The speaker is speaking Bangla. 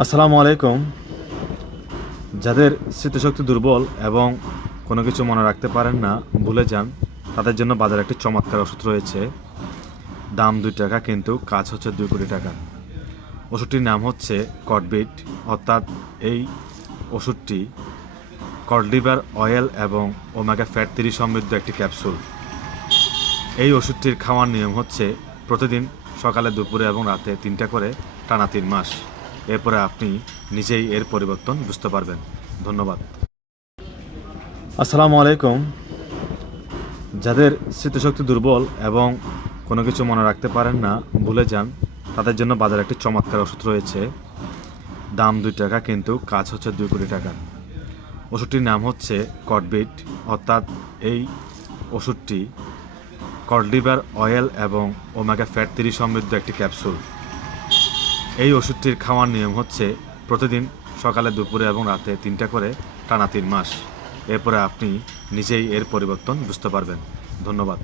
আসসালামু আলাইকুম। যাদের স্মৃতিশক্তি দুর্বল এবং কোনো কিছু মনে রাখতে পারেন না, ভুলে যান, তাদের জন্য বাজারে একটি চমৎকার ওষুধ রয়েছে। দাম 2 টাকা কিন্তু কাজ হচ্ছে 2 কোটি টাকা। ওষুধটির নাম হচ্ছে কডবিট, অর্থাৎ এই ওষুধটি কড লিভার অয়েল এবং ওমেগা ফ্যাট 3 সমৃদ্ধ একটি ক্যাপসুল। এই ওষুধটির খাওয়ার নিয়ম হচ্ছে প্রতিদিন সকালে, দুপুরে এবং রাতে 3টা করে টানা 3 মাস। এরপরে আপনি নিজেই এর পরিবর্তন বুঝতে পারবেন। ধন্যবাদ। আসসালামু আলাইকুম। যাদের স্মৃতিশক্তি দুর্বল এবং কোনো কিছু মনে রাখতে পারেন না, ভুলে যান, তাদের জন্য বাজারে একটি চমৎকার ওষুধ রয়েছে। দাম 2 টাকা কিন্তু কাজ হচ্ছে 2 কোটি টাকা। ওষুধটির নাম হচ্ছে কডবিট, অর্থাৎ এই ওষুধটি কড লিভার অয়েল এবং ওমেগা ফ্যাট 3 সমৃদ্ধ একটি ক্যাপসুল। এই ওষুধটির খাওয়ার নিয়ম হচ্ছে প্রতিদিন সকালে, দুপুরে এবং রাতে 3টা করে টানা 3 মাস। এরপরে আপনি নিজেই এর পরিবর্তন বুঝতে পারবেন। ধন্যবাদ।